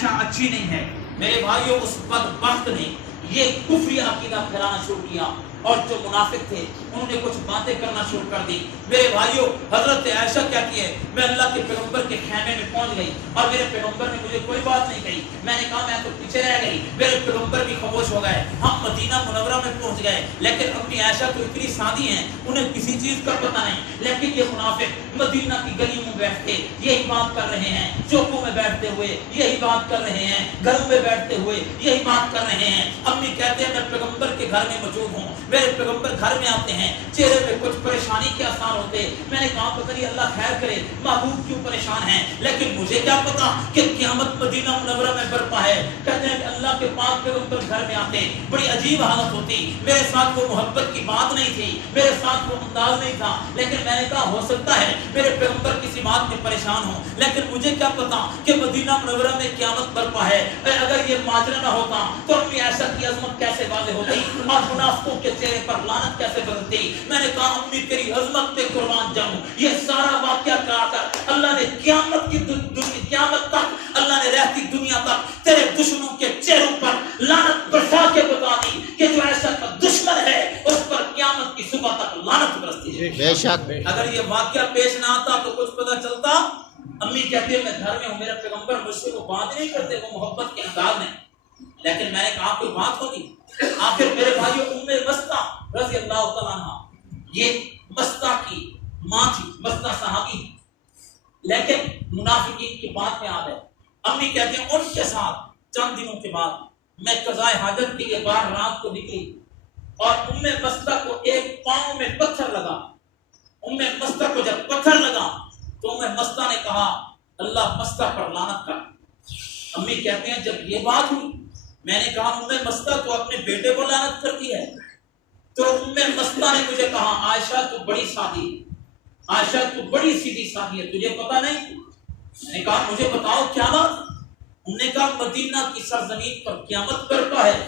عائشہ اچھی نہیں ہے. میرے بھائیوں اس بدبخت نے یہ کفری عقیدہ پھیلانا شروع کیا اور جو منافق تھے انہوں نے کچھ باتیں کرنا شروع کر دی. میرے بھائیوں حضرت عائشہ کہتی ہے میں اللہ کے پیغمبر کے خیمے میں پہنچ گئی اور میرے پیغمبر نے مجھے کوئی بات نہیں کہی. میں نے کہا میں تو پیچھے رہ گئی. میرے پیغمبر بھی خاموش ہو گئے. ہم مدینہ منورہ میں پہنچ گئے لیکن اپنی عائشہ تو اتنی سادی ہیں انہیں کسی چیز کا پتہ نہیں. لیکن یہ منافق مدینہ کی گلیوں میں بیٹھ کے یہی بات کر رہے ہیں, چوکوں میں بیٹھتے ہوئے یہی بات کر رہے ہیں, گھروں میں بیٹھتے ہوئے یہی بات کر رہے ہیں. امی کہتے ہیں میں پیغمبر کے گھر میں موجود ہوں, میرے پیغمبر گھر میں آتے ہیں, چہرے پہ کچھ پریشانی کے آثار ہوتے. میں نے کہا پتہ نہیں اللہ خیر کرے محبوب کیوں پریشان ہیں, لیکن مجھے کیا پتا کہ قیامت مدینہ منورہ میں برپا ہے. کہتے ہیں کہ اللہ کے پاک پیغمبر گھر میں آتے, بڑی عجیب حالت ہوتی. میرے ساتھ وہ محبت کی بات نہیں تھی, میرے ساتھ وہ انداز نہیں تھا, لیکن میں نے کہا ہو سکتا ہے میرے پیغمبر کسی بات میں پریشان ہوں, لیکن مجھے کیا پتا کہ مدینہ منورہ میں قیامت برپا ہے. اگر یہ ماجرا نہ ہوتا تو اپنی عائشہ کی عظمت کیسے واضح ہوتی اور منافقوں کے چہرے پر لعنت کیسے بدلتی. میں نے کہا امی تیری عظمت پہ قربان جاؤں. یہ سارا واقعہ کرا کر اللہ نے قیامت تک اللہ نے رہتی دنیا تک تیرے دشمنوں کے چہروں پر لعنت برسا کے بتا دی کہ جو عائشہ کا دشمن ہے اس پر قیامت کی صبح تک لعنت برستی ہے. بے شک اگر یہ واقعہ پیش نہ آتا تو کچھ پتہ چلتا. امی کہتی ہے میں گھر میں ہوں, میرا پیغمبر مجھ سے وہ بات نہیں کرتے, وہ محبت کے انداز میں, لیکن میں نے کہا کوئی بات ہوگی. آخر میرے بھائیو ام مستہ رضی اللہ تعالیٰ عنہ یہ مستہ کی ماں تھی, مستہ صحابی, لیکن منافقین کی بات میں آ گئے. امی کہتے ہیں ان کے ساتھ چند دنوں کے بعد میں قضاء حاجت کے لیے باہر رات کو نکلی اور ام مستہ کو ایک پاؤں میں پتھر لگا. ام مستہ کو جب پتھر لگا تو ام مستہ نے کہا اللہ مستہ پر لعنت کر. امی کہتے ہیں جب یہ بات ہوئی میں نے کہا ام مستہ تو اپنے بیٹے کو لعنت کرتی ہے. تو ام مستہ نے مجھے کہا عائشہ تو بڑی سادی, عائشہ تو بڑی سیدھی سادی ہے, تجھے پتہ نہیں. میں نے کہا مجھے بتاؤ کیا بات. انہوں نے کہا مدینہ کی سرزمین پر قیامت برپا ہے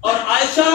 اور عائشہ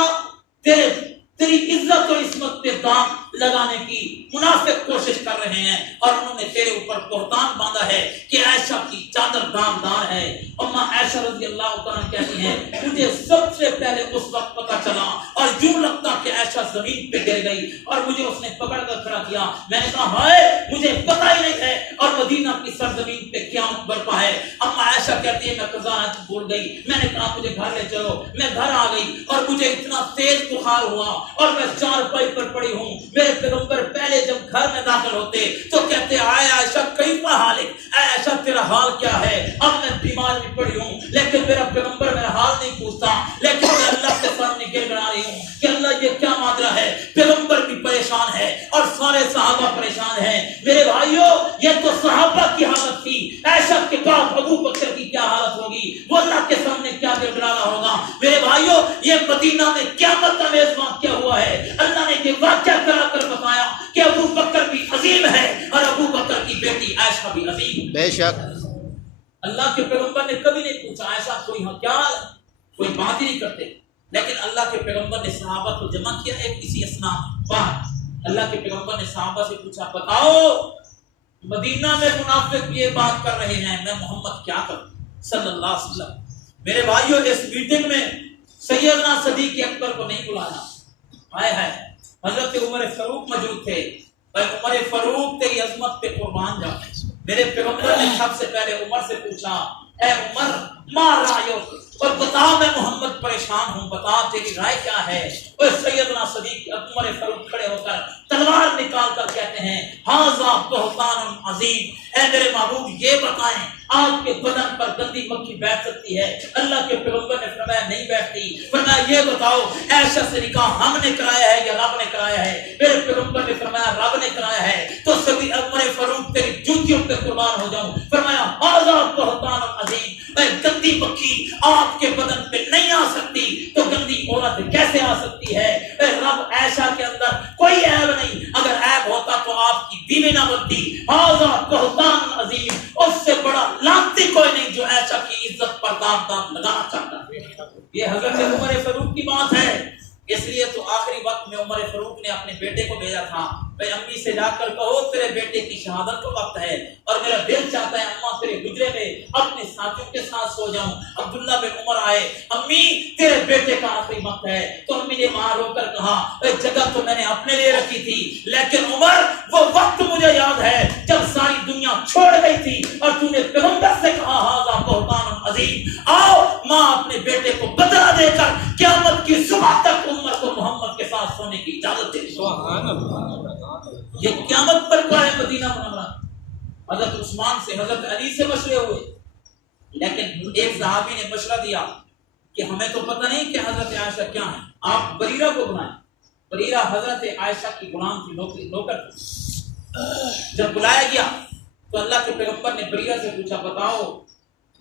تیری عزت اور عصمت پہ داغ لگانے کی منافق کوشش کر رہے ہیں اور انہوں نے تیرے اوپر بہتان باندھا ہے کہ عائشہ کی چادر داغدار ہے. اما عائشہ رضی اللہ تعالیٰ کہتی ہیں مجھے سب سے پہلے اس وقت پتہ چلا اور یوں لگتا کہ عائشہ زمین پہ گر گئی اور مجھے اس نے پکڑ کر کھڑا کیا. میں نے کہا ہائے مجھے پتہ ہی نہیں ہے اور مدینہ کی سرزمین پہ قیامت برپا ہے. اما عائشہ کہتی ہے میں قضاء بھول گئی. میں نے کہا مجھے گھر لے چلو. میں گھر آ گئی اور مجھے اتنا تیز بخار ہوا اور میں چارپائی پر پڑی ہوں. میرے پیغمبر پہلے جب گھر میں داخل ہوتے تو کہتے آئے عائشہ کیف حالک, اے عائشہ تیرا حال کیا ہے. اب میں بیمار بھی پڑی ہوں لیکن میرا پیغمبر میرا حال نہیں پوچھتا, لیکن میں اللہ کے سامنے گر گڑا رہی ہوں کہ اللہ یہ کیا ماجرا ہے. پیغمبر بھی پریشان ہے اور سارے صحابہ پریشان ہیں. میرے بھائیوں یہ تو صحابہ کی حالت تھی, عائشہ کے بعد ابو بکر کی کیا حالت ہوگی, وہ اللہ کے سامنے کیا گر گڑانا ہوگا. میرے بھائیوں یہ مدینہ میں قیامت کا میزبان کیا ہوا ہے. اللہ نے یہ واقعہ کرا کر بتایا کہ ابو بکر بھی عظیم ہے اور ابو بکر کی بیٹی عائشہ بھی عظیم. بے شک اللہ کے پیغمبر نے کبھی نہیں پوچھا عائشہ کوئی کیا حال ہے, کوئی بات ہی نہیں کرتے. لیکن اللہ کے پیغمبر نے صحابہ کو جمع کیا ہے کسی اسنا باہر. اللہ کے پیغمبر نے صحابہ سے پوچھا بتاؤ مدینہ میں منافق یہ بات کر رہے ہیں, میں محمد کیا کروں صلی اللہ علیہ وسلم. میرے بھائیوں اس میٹنگ میں سیدنا صدیق اکبر کو نہیں بلایا. آئے ہے حضرت عمر فاروق موجود تھے. عمر فاروق تیری عظمت پہ قربان جاؤ. میرے پیغمبر نے سب سے پہلے عمر سے پوچھا اے عمر ما رائے, اور بتا میں محمد پریشان ہوں, بتا تیری رائے کیا ہے. اور سیدنا صدیق عمر فاروق کھڑے ہو کر تلوار نکال کر کہتے ہیں ھذا بہتان عظیم, اے میرے محبوب یہ بتائیں آپ کے بدن پر گندی مکھی بیٹھ سکتی ہے. اللہ کے پیغمبر نے فرمایا نہیں بیٹھتی. فرمایا یہ بتاؤ عائشہ سے نکاح ہم نے کرایا ہے یا رب نے کرایا ہے. میرے پیغمبر نے فرمایا رب نے کرایا ہے. تو سبھی عمر فاروق تیری جوتیوں پہ قربان ہو جاؤں. فرمایا ھذا بہتان عظیم, اے گندی مکھی آپ کے بدن پہ نہیں آ سکتی تو گندی عورت کیسے آ سکتی ہے. اے رب عائشہ کے اندر کوئی عیب نہیں, اگر عیب ہوتا تو آپ کی بیوی نہ بنتی. ھذا بہتان عظیم, اس سے بڑا لانتی کوئی نہیں جو عائشہ کی عزت پر داغ لگانا چاہتا ہے. یہ حضرت عمر فاروق کی بات ہے اس لیے تو آخری وقت میں عمر فاروق نے اپنے بیٹے کو بھیجا تھا، بھائی امی سے جا کر کہو تیرے بیٹے کی شہادت کا وقت ہے اور میرا دل چاہتا ہے اماں تیرے حجرے میں اپنے ساتھیوں کے ساتھ سو جاؤں۔ عبداللہ بن عمر آئے، امی تیرے بیٹے کا آخری وقت ہے، تو امی نے وہاں رو کر کہا جگہ تو میں نے اپنے لیے رکھی تھی، لیکن عمر وہ وقت مجھے یاد ہے جب ساری دنیا چھوڑ گئی تھی اور تو نے پیغمبر سے کہا ھذا بہتان عظیم، آؤ ماں اپنے بیٹے کو بدلہ دے کر قیامت کی صبح تک عمر کو محمد کے ساتھ سونے کی اجازت دے۔ سبحان اللہ، یہ قیامت پر ہے مدینہ منورہ۔ حضرت عثمان سے حضرت علی سے مشورے ہوئے، لیکن ایک صحابی نے مشورہ دیا کہ ہمیں تو پتہ نہیں کہ حضرت عائشہ کیا ہیں، آپ بریرہ کو بلائیں۔ بریرہ حضرت عائشہ کی غلام کی نوکر تھی۔ جب بلایا گیا تو اللہ کے پیغمبر نے بریرہ سے پوچھا بتاؤ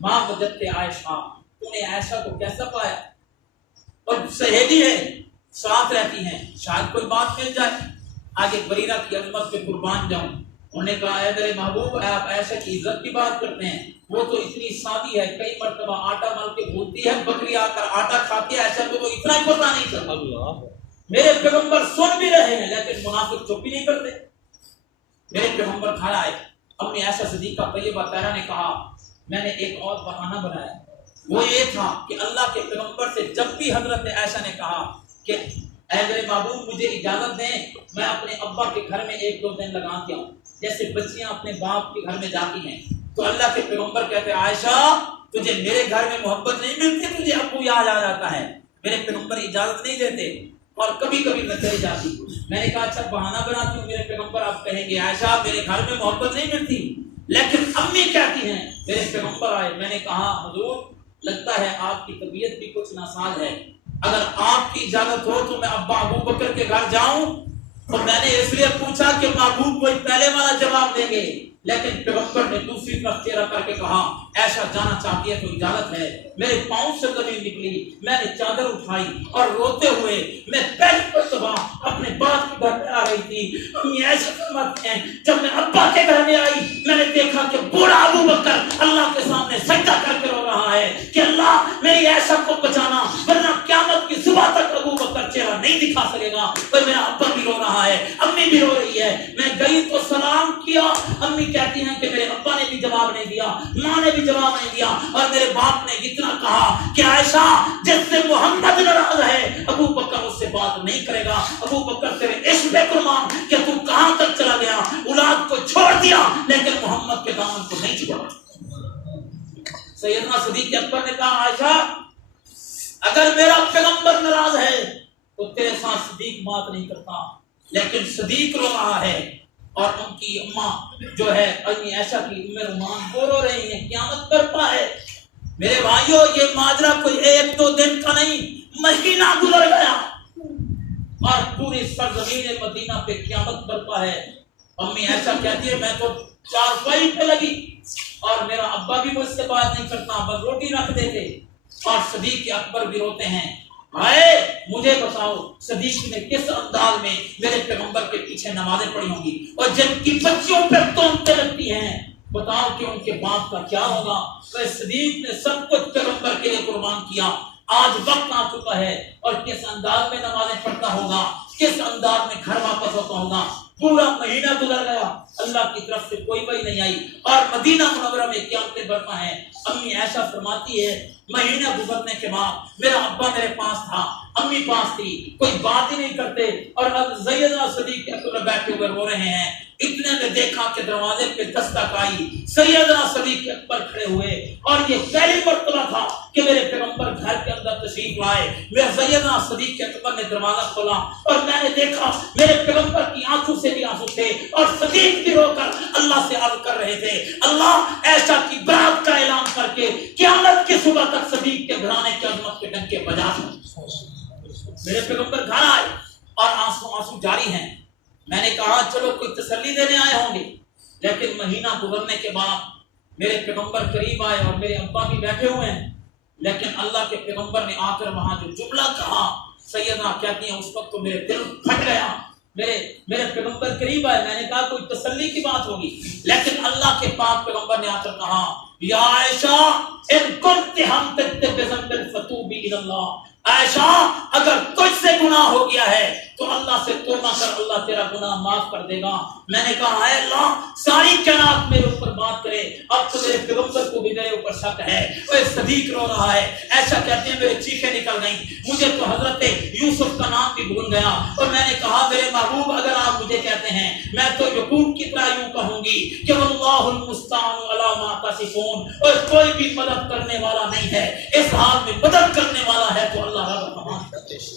ماں وجدت عائشہ، تو نے عائشہ کو کیسا پایا؟ اور سہیلی ہے، ساتھ رہتی ہیں، شاید کوئی بات مل جائے۔ آگے بریرہ کی عظمت پہ قربان جاؤں، انہوں نے کہا اے میرے محبوب آپ عائشہ کی عزت کی بات کرتے ہیں، وہ تو اتنی سادی ہے، کئی مرتبہ آٹا مل کے بھولتی ہے، بکری آ کر آٹا کھاتی ہے، عائشہ کو تو اتنا ہی پتہ نہیں چلتا۔ میرے پیغمبر سن بھی رہے ہیں لیکن منافق چپ ہی نہیں کرتے۔ میرے پیغمبر گھر آئے، اپنی عائشہ صدیقہ طیبہ طاہرہ نے کہا میں نے ایک اور بہانہ بنایا، وہ یہ تھا کہ اللہ کے پیغمبر سے جب بھی حضرت عائشہ نے کہا کہ اے میرے محبوب مجھے اجازت دیں میں اپنے ابا کے گھر میں ایک دو دن لگا کے آؤں، جیسے بچیاں اپنے باپ کے گھر میں جاتی ہیں، تو اللہ کے پیغمبر کہتے عائشہ تجھے میرے گھر میں محبت نہیں ملتی، تجھے ابو یاد آ جاتا ہے۔ میرے پیغمبر اجازت نہیں دیتے اور کبھی کبھی میں چلی جاتی۔ میں نے کہا اچھا بہانہ بناتی ہوں، میرے پیغمبر آپ کہیں گے عائشہ میرے گھر میں محبت نہیں ملتی، لیکن امی کہتی ہیں میرے پیغمبر آئے، میں نے کہا حضور لگتا ہے آپ کی طبیعت بھی کچھ ناساز ہے، اگر آپ کی اجازت ہو تو میں ابا ابو بکر کے گھر جاؤں؟ تو میں نے اس لیے پوچھا کہ محبوب کوئی پہلے والا جواب دیں گے، لیکن پیغمبر نے دوسری طرف چہرہ کر کے کہا ایسا جانا چاہتی ہے تو اجازت ہے۔ میرے پاؤں سے زمین نکلی، میں نے چادر اٹھائی اور روتے ہوئے میں پہلی مرتبہ اپنے باپ کے گھر میں آ رہی تھی۔ امی ایسا فرماتی ہیں جب میں ابا کے گھر میں آئی میں نے دیکھا کہ بوڑھا ابو بکر اللہ کے سامنے سجدہ کر کے رو رہا ہے کہ اللہ میری عائشہ کو بچانا ورنہ قیامت کی صبح تک ابو بکر چہرہ نہیں دکھا سکے گا، اور میرا ابا بھی رو رہا ہے، امی بھی رو رہی ہے۔ میں گئی تو سلام کیا، امی کہتی ہیں کہ میرے ابا نے بھی جواب نہیں دیا، ماں نے بھی جواب نہیں دیا، اور میرے باپ نے اتنا کہا کہ عائشہ جس سے محمد ناراض ہے ابو بکر اس سے بات نہیں کرے گا، ابو بکر تیرے عشق پہ قربان کہ تو کہاں تک چلا گیا، اولاد کو چھوڑ دیا لیکن محمد کے دامن کو نہیں چھوڑا۔ سیدنا صدیق اکبر نے کہا عائشہ اگر میرا پیغمبر ناراض ہے تو تیرے ساتھ صدیق بات نہیں کرتا، لیکن صدیق رو رہا ہے اور ان کی اماں جو ہے امی عائشہ کی ام رومان وہ رو رہی ہیں، قیامت برپا ہے۔ میرے بھائیوں یہ ماجرا کوئی ایک دو دن کا نہیں، مہینہ گزر گیا اور پوری سرزمین مدینہ پہ قیامت برپا ہے۔ امی عائشہ کہتی ہے میں تو چارپائی پہ لگی اور میرا ابا بھی مجھ سے بات نہیں کرتا، بس روٹی رکھ دیتے، اور صدیق اکبر بھی روتے ہیں ہائے مجھے بتاؤ صدیق نے کس انداز میں میرے پیغمبر کے پیچھے نمازیں پڑھی ہوں گی، اور جن کی بچیوں پہ تہمتیں لگتی ہیں بتاؤ کہ ان کے باپ کا کیا ہوگا۔ تو صدیق نے سب کچھ پیغمبر کے لیے قربان کیا، آج وقت آ چکا ہے اور کس انداز میں نمازیں پڑھتا ہوگا، کس انداز میں گھر واپس ہوتا ہوگا۔ پورا مہینہ گزر گیا، اللہ کی طرف سے کوئی وحی نہیں آئی اور مدینہ منورہ میں قیامتیں برپا ہیں۔ امی عائشہ فرماتی ہے مہینہ گزرنے کے بعد میرا ابا میرے پاس تھا، امی پاس تھی، کوئی بات ہی نہیں کرتے، اور اب سیدنا صدیق اکبر بیٹھے ہوئے رو رہے ہیں۔ اتنے میں دیکھا کہ دروازے پہ دستک آئی، سیدنا صدیق اکبر کھڑے ہوئے، اور یہ پہلی مرتبہ تھا کہ میرے پیغمبر گھر کے اندر تشریف لائے۔ میرے سیدنا صدیق اکبر نے دروازہ کھولا اور میں نے دیکھا میرے پیغمبر کی آنکھوں سے بھی آنسو تھے، اور صدیق بھی رو کر اللہ سے عرض کر رہے تھے اللہ عائشہ کی برات کا اعلان کر کے قیامت کی صبح تک صدیق کے گھرانے کی عظمت کے ڈنکے بجا دیں۔ میرے پیغمبر گھر آئے اور آنسو جاری ہیں۔ میں نے کہا چلو کوئی تسلی دینے آئے ہوں گے، لیکن مہینہ گزرنے کے بعد میرے پیغمبر قریب آئے اور میرے ابا بھی بیٹھے ہوئے ہیں، لیکن اللہ کے پیغمبر نے آ کر وہاں جو جملہ کہا سیدنا کہتی ہیں اس وقت تو میرے دل پھٹ گیا۔ میرے پیغمبر قریب آئے، میں نے کہا کوئی تسلی کی بات ہوگی، لیکن اللہ کے پاک پیغمبر نے آ کر کہا یا عائشہ ان کنت ہم تتبزن بالفتوبی الی اللہ، عائشہ اگر تجھ سے گناہ ہو گیا ہے تو اللہ سے توبہ کر، اللہ تیرا گناہ معاف کر دے گا۔ میں نے کہا اے اللہ ساری کائنات میرے اوپر بات کرے، اب تو میرے پیغمبر کو بھی میرے اوپر شک ہے۔ وہ صدیق رو رہا ہے، ایسا کہتے ہیں میرے چیخیں نکل گئیں، مجھے تو حضرت یوسف کا نام بھی بھول گیا، اور میں نے کہا میرے محبوب اگر آپ مجھے کہتے ہیں میں تو یعقوب کی طرح یوں کہوں گی کہ واللہ المستعان علی ما تصفون، اور کوئی بھی مدد کرنے والا نہیں ہے، اس حال میں مدد کرنے والا ہے تو اللہ رب الرحمن۔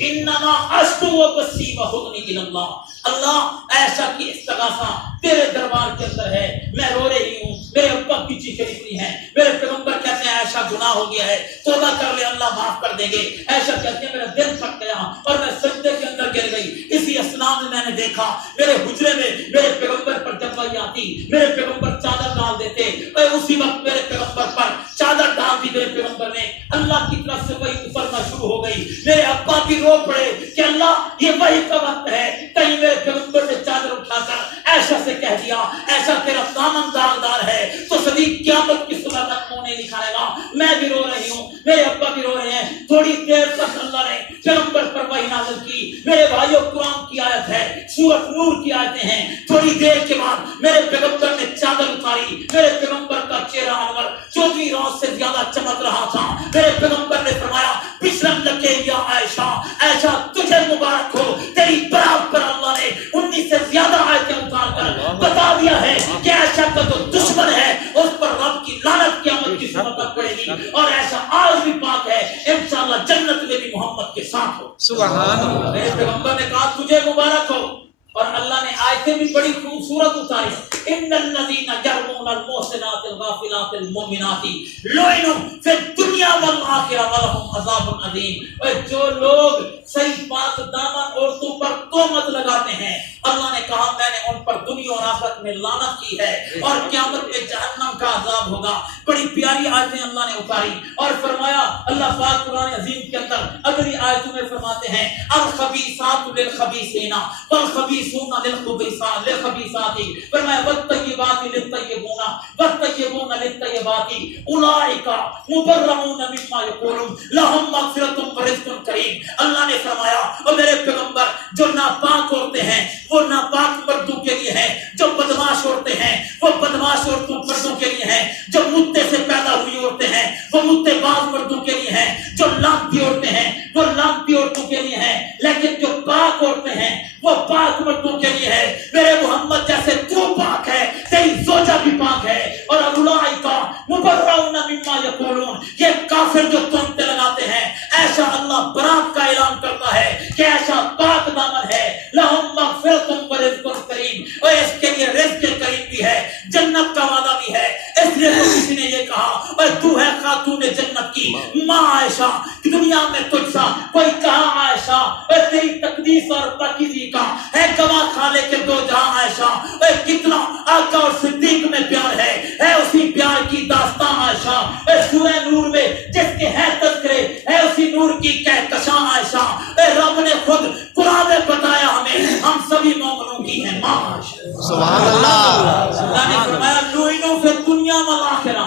انما اشکو وبثی وحزنی الی اللہ، اللہ ایسا کی استغاثہ تیرے دربار کے اندر ہے، میں رو رہی ہوں، میرے ابا کی چیخیں نکلی ہیں، میرے پیغمبر کہتے ہیں عائشہ گناہ ہو گیا ہے، توبہ کر لے اللہ معاف کر دیں گے۔ عائشہ کہتے ہیں میرا دل پھٹ گیا اور میں سجدے کے اندر گر گئی۔ اسی اسنا میں نے دیکھا میرے حجرے میں میرے پیغمبر پر جب وحی آتی میرے پیغمبر چادر ڈال دیتے، اور اسی وقت میرے پیغمبر پر چادر ڈال دی میرے پیغمبر نے، اللہ کی طرف سے وحی اترنا شروع ہو گئی۔ میرے ابا بھی رو پڑے کہ اللہ یہ وحی کا وقت ہے، کہیں میرے پیغمبر نے چادر اٹھا کر عائشہ سے کہہ دیا ایسا تیرا دامن داغدار ہے تو صدیق قیامت کی صبح تک منہ نہیں دکھائے گا۔ میں بھی رو رہی ہوں، میرے ابا بھی رو رہے ہیں۔ تھوڑی دیر تک اللہ نے پیغمبر پر وحی نازل کی۔ میرے بھائیوں قرآن کی آیت ہے، سورۃ نور کی آیتیں ہیں۔ تھوڑی دیر کے بعد میرے پیغمبر نے چادر اتاری، میرے پیغمبر کا چہرہ انور 14 رات سے زیادہ چمک رہا تھا۔ میرے پیغمبر نے فرمایا بسم لکے یا عائشہ، عائشہ تجھے مبارک ہو، تیری برات پر اللہ نے 19 سے زیادہ آیتیں اتار کر بتا دیا ہے کہ عائشہ کا جو دشمن ہے اس پر رب کی لعنت قیامت کی صبح تک پڑے گی، اور ایسا آج بھی پاک ہے، انشاءاللہ جنت میں بھی محمد کے ساتھ ہو۔ سبحان اللہ۔ میرے پیغمبر نے کہا تجھے مبارک ہو، اور اللہ نے آیتیں بھی بڑی خوبصورت اتاری۔ ان الذین یرمون المحصنات الغافلات المؤمنات لعنوا فی الدنیا والآخرہ ولہم عذاب عظیم۔ اور جو لوگ صحیح پاک دامن عورتوں پر تہمت لگاتے ہیں، اللہ نے کہا میں نے ان پر دنیا اور آخرت میں لعنت کی ہے، اور قیامت میں جہنم کا عذاب ہوگا۔ بڑی پیاری آیتیں اللہ نے اتاری، اور فرمایا اللہ پاک قرآن عظیم کے اندر اگلی آیتوں میں فرماتے ہیں الخبیثات للخبیثین والخبیثون للخبیثات، فرمایا والطیبات للطیبون والطیبون للطیبات اولئک مبرؤون مما یقولون لہم مغفرۃ ورزق کریم۔ اللہ نے فرمایا اور میرے پیغمبر جو ناپاک عورتیں ہیں وہ ناپاک مردوں کے لیے ہیں، جو بدماش عورتیں ہیں وہ بدماش عورتوں مردوں کے لیے ہیں، جو متے سے پیدا ہوئی عورتیں ہیں وہ متے باز مردوں کے لیے ہیں، جو لانتی عورتیں ہیں وہ لانتی عورتوں کے لیے ہیں، لیکن جو پاک عورتیں ہیں وہ پاک مردوں کے لیے ہے۔ میرے محمد جیسے تو پاک ہے تیری زوجہ بھی پاک ہے۔ اور اولئک مبرؤون مما یقولون، یہ کافر جو تہمتیں لگاتے ہیں ایسا اللہ برات کا اعلان کرتا ہے کہ ایسا پاک دامن ہے، لہم مغفرۃ ورزق کریم، اور اس کے لیے رزق کریم بھی ہے، جنت کا وعدہ بھی ہے۔ اس لیے تو کسی نے یہ کہا اور تو ہے خاتون جنت کی ماں عائشہ، دنیا میں تجھ سا کوئی کہا عائشہ، اور تیری تقدیس اور پاکیزگی کا ہے گواہ کھانے کے دو جہاں عائشہ، اور کتنا آقا اور صدیق میں پیار ہے اسی پیار کی داستان عائشہ، اور سورہ نور میں جس کے ہے تذکرے ہے اسی نور کی کہکشاں عائشہ، اور رب نے خود قرآن میں بتایا ہمیں ہم سبھی مومنوں کی ہیں ماں عائشہ۔ سبحان اللہ۔ اللہ نے فرمایا لعنوا فی الدنیا والآخرہ،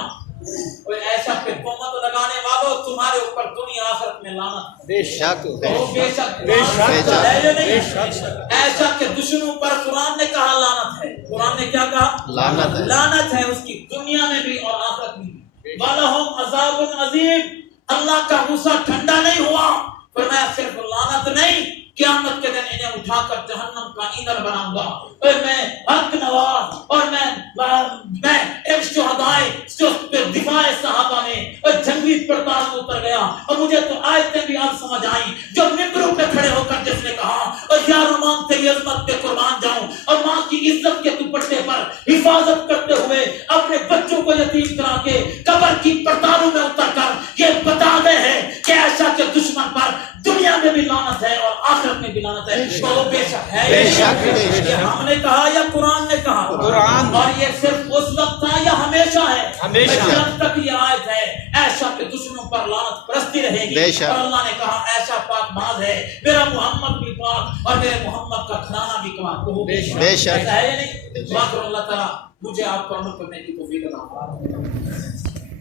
کوئی ایسا کہ تہمت لگانے والوں تمہارے اوپر دنیا آخرت میں لعنت۔ بے شک بے شک بے شک ہے یا نہیں؟ بے شک۔ ایسا کہ دشمنوں پر قرآن نے کہا لعنت ہے، قرآن نے کیا کہا؟ لعنت ہے۔ لعنت ہے اس کی دنیا میں بھی اور آخرت میں بھی۔ وَلَهُمْ عَذَابٌ عَظِيمٌ، اللہ کا غصہ ٹھنڈا نہیں ہوا، فرمایا صرف لعنت نہیں، قیامت کے دن انہیں اٹھا کر جہنم کا ایندھن بناؤں گا، اور میں حق نواز اور میں ایک شہدائے جو دفاع صحابہ میں اور جنگی پرداز میں اتر گیا، اور مجھے تو آیتیں بھی آج سمجھ آئیں جو ممبروں پہ کھڑے ہو کر جس نے کہا اور یا رومان تیری عظمت پہ قربان جاؤں، اور ماں کی عزت کے دوپٹے پر حفاظت کرتے ہوئے اپنے بچوں کو یتیم کرا کے قبر کی پرداروں میں اتر کر یہ بتا گئے ہیں کہ ایسا کہ دشمن پر دنیا میں بھی لعنت ہے اور آخرت میں بھی لعنت ہے۔ تو بے شک ہے، بے شک یہ ہم نے کہا یا قرآن نے کہا؟ قرآن۔ اور یہ صرف اس وقت تھا یا ہمیشہ ہے؟ ہمیشہ۔ جب تک یہ آیت ہے ایسا کہ دشمنوں پر لعنت پرستی رہے گی، اور اللہ نے کہا ایسا پاک باز ہے میرا محمد بھی پاک اور میرے محمد کا گھرانہ بھی پاک۔ بے شک ایسا ہے یا نہیں؟ دعا کرو اللہ تعالیٰ مجھے آپ پر عمل کرنے کی توفیق عطا فرمائے۔